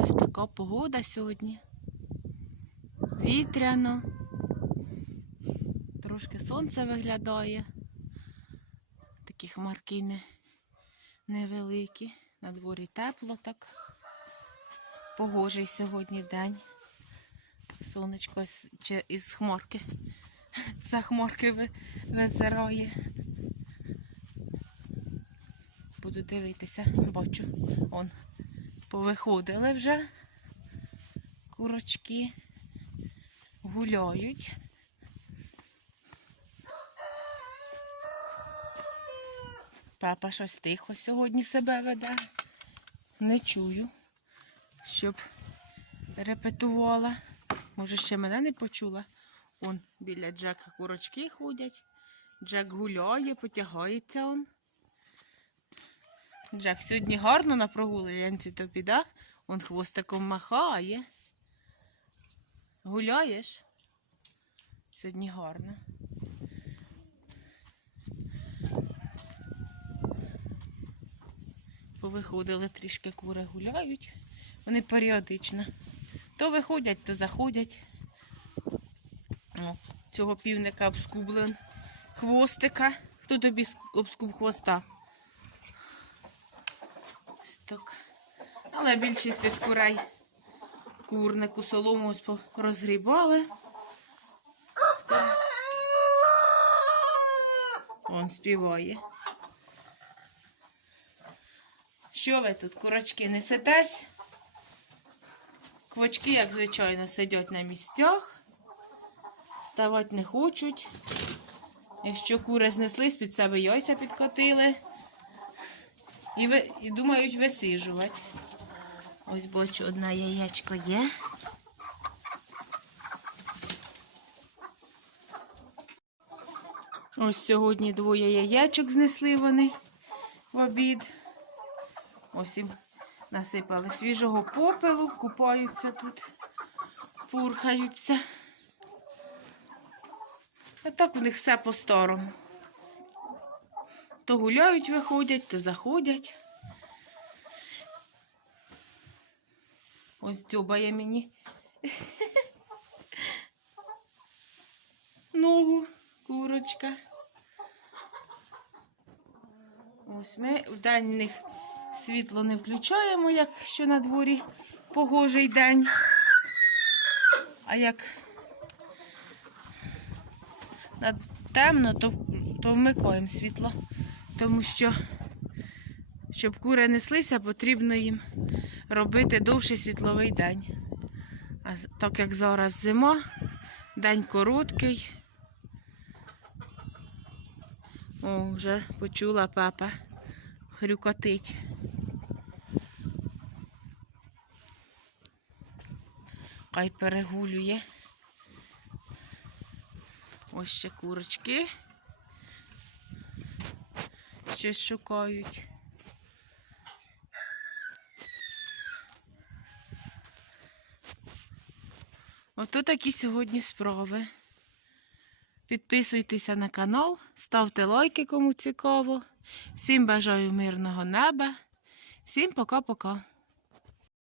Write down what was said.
нас ось така погода сьогодні. Вітряно. Трошки сонце виглядає. Такі хмарки не, невеликі. На дворі тепло так. Погожий сьогодні день. Сонечко із хмарки. За хмарки визирає. Буду дивитися, бачу. Он повиходили вже. Курочки гуляють. Папа щось тихо сьогодні себе веде. Не чую, щоб репетувала. Може, ще мене не почула. Он біля Джека курочки ходять. Джек гуляє, потягається он. Джек сьогодні гарно на прогулянці тобі, да? Он хвостиком махає. Гуляєш? Сьогодні гарно. Повиходили трішки кури гуляють. Вони періодично. То виходять, то заходять. О, цього півника обскублен хвостика. Хто тобі обскуб хвоста? Так. Але більшість ось курей курнику солому ось розгрібали. Он співає. Що ви тут, курочки, несетесь? Квочки, як звичайно, сидять на місцях, ставати не хочуть. Якщо кури знеслись, під себе яйця підкотили і, ви, і думають висижувати. Ось бачу, одне яєчко є. Ось сьогодні двоє яєчок знесли вони в обід. Ось їм насипали свіжого попелу, купаються тут, пурхаються. А так у них все по-старому. То гуляють, виходять, то заходять. Ось дзьобає мені. Ногу, курочка. Ось ми в день них світло не включаємо, якщо на дворі погожий день. А як темно, то, то вмикаємо світло. Тому що, щоб кури неслися, потрібно їм робити довший світловий день. А так як зараз зима, день короткий. О, вже почула папа хрюкотить. Хай перегулює. Ось ще курочки. Щось шукають. Ото такі сьогодні справи. Підписуйтеся на канал, ставте лайки, кому цікаво. Всім бажаю мирного неба. Всім пока-пока.